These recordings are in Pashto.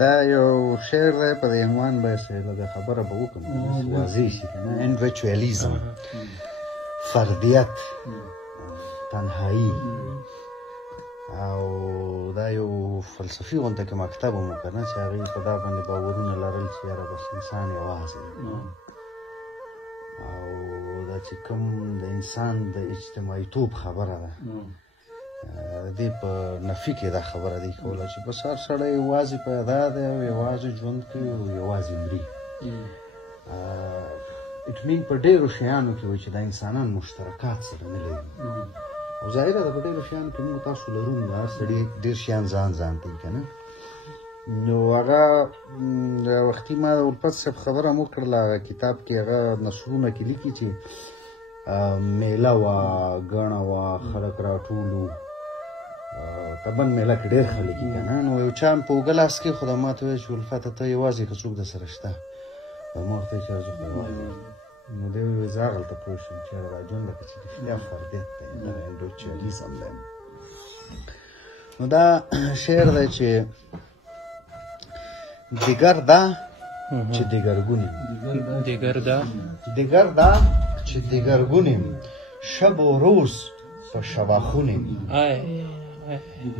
دا یو شعر دی په دې عنوان باندې لږه خبره به وکړم واضح شي که نه انډیویډوالېزم فردیت تنهایی او دا یو فلسفي غونته کې مکتب هم که نه چې هغوی په دا باندې باورونه لرل چې یاره بس انسان یوازې او دا چې کوم د انسان د اجتماعیتوب خبره ده د دې په نفي کې دا خبره دی کوله چې بس هر سړی یوازې پیدا دی او یوازې ژوند کوي او یوازې مري اټ مین په ډېرو شیانو کې وایي چې دا انسانان مشترکات سره نه لري او ظاهره ده په ډېرو شیانو کې موږ تاسو لرو هر سړي ډېر شیان ځان ته که نه نو هغه وختي ما د الفت صاحب خبره هم وکړله هغه کتاب کې هغه نثرونه کې لیکي چې میله وه ګڼه وه خلک راټول وو طبعا میله کې ډېر خلک یي که نه نو یو چا په اوږه لاس کې خو دا ما ته ویل چې الفته ته یوازې که څوک درسره شته ما ورته ویل چې زه خو یوازې نو دی ویل زه هغلته پوه شوم چې دا ژوند لکه چې رښتیا فردیت دی دغه انډیویډوالېزم دی نو دا شعر دی چې دیگر دا چې دیگرگونیم دیگر دا چې دیگرگونیم شب و روز په شواخونیم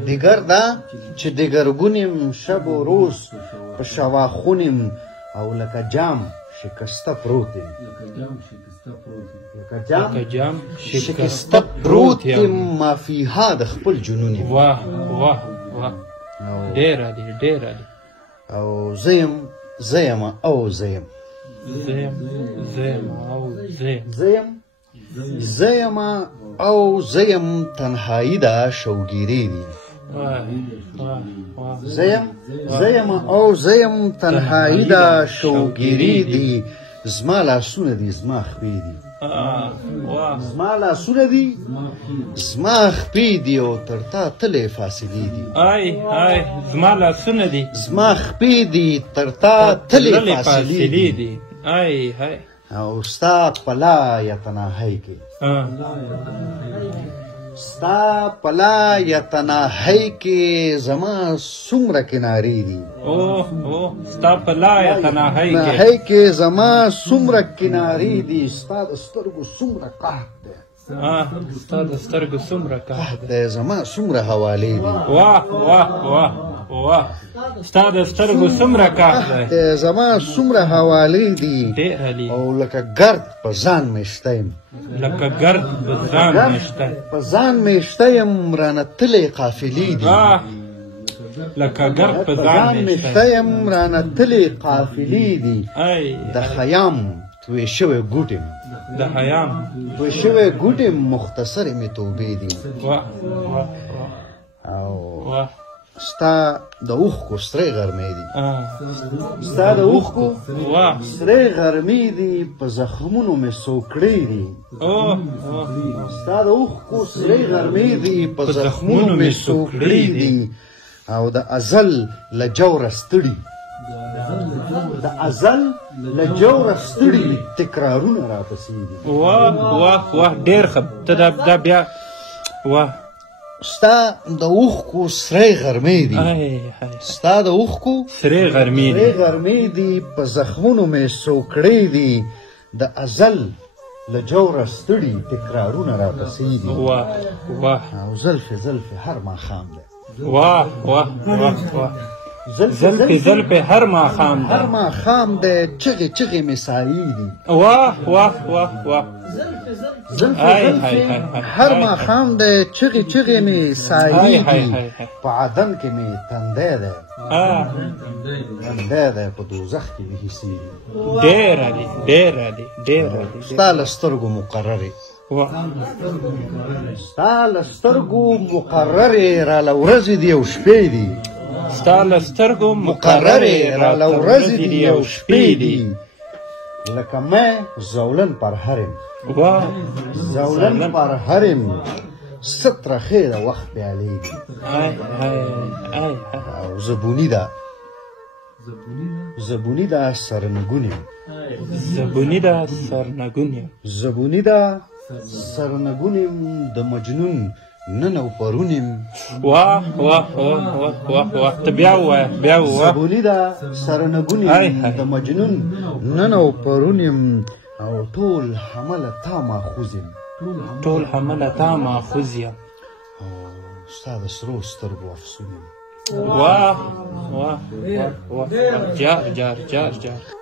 دیگر دا چې دیگرگونیم شب و روز په شواخونیم او لکه جام شکسته پروتیم لکه جام شکسته پروتیم ما فیها د خپل جنونیم واه واه واه ډېر عالي ډېر عالي او زیم او زیم او زیم تنهایی دا شوگیری دی زیم او زیم تنهایی دا شوگیری دی زما لاسونه دی زما خپې دی زما لاسونه دي زما خپې دي او تر تا تلې فاصلې دي زما لاسونه دي زما خپې دي تر تا تلې فاصلې دي او ستا په لایه تنهایی کې ستا په لایه تنهایی کې زما څومره کنارې دي ستا په لایه تنهایی کې زما څومره کنارې دي ستا د سترګو څومره قحط دی ستا د سترګو څومره قحط دی زما څومره حوالې دي واه واه واه واه ستا د سترګو څومره قحط دی زما څومره حوالې دي او لکه ګرد په ځان مې شته یم په ځان مې شته یم رانه تلې قافلې دي لکه ګرد په ځان مې شته یم رانه تلې قافلې دي د خیام توی شوی ګوټ یم توی شوی ګوټ یم مختصرې مې توبې دي او ستا د اوښکو سرې غرمې دي ستا د اوښکو سرې غرمې دي په زخمونو مې سوکړې دي ستا د اوښکو سرې غرمې دي په زخمونو مې سوکړې دي او د ازل له جوره ستړي د ازل له جوره ستړي تکرارونه راپسې دي واه واه واه ډېر ښه ته دا بیا واه ستا د اوښکو سرې غرمې دي ستا د اوښکو سرې غرمې دي په زخمونو مې سوکړې دي د ازل له جوره ستړي تکرارونه راپسې دي واه واه او زلفې هر ماښام دی واه واه واه واه زلفې هر ماښام دی چغې مې سایې دي واه واه واه واه هر ماښام دی چغې مې سایې دي په عدن کې مې تندی دی په دوزخ کې مې حصې دي ډېر عالي ډېر عالي ډېر عالي ستا له سترګو مقررې ستا له سترګو مقررې راله ورځې دي او شپې دي ستا له سترګو مقررې راله ورځې دي او شپې دي لکه مې زولن پر حرم سترخې د وخت پیالې دي او زبونی دا سرنګونیم د مجنون د نن او پرون یم واه واه واه واه واه واه ته بیا ووایه بیا ووایه زبوني ده سره نګونې د مجنون نن او پرون یم او ټول حمله تا ماخوذ یم ټول حمله تا ماخوذ یم او ستا د سرو سترګو افسون یم واه واه واه واه جار جار جار جار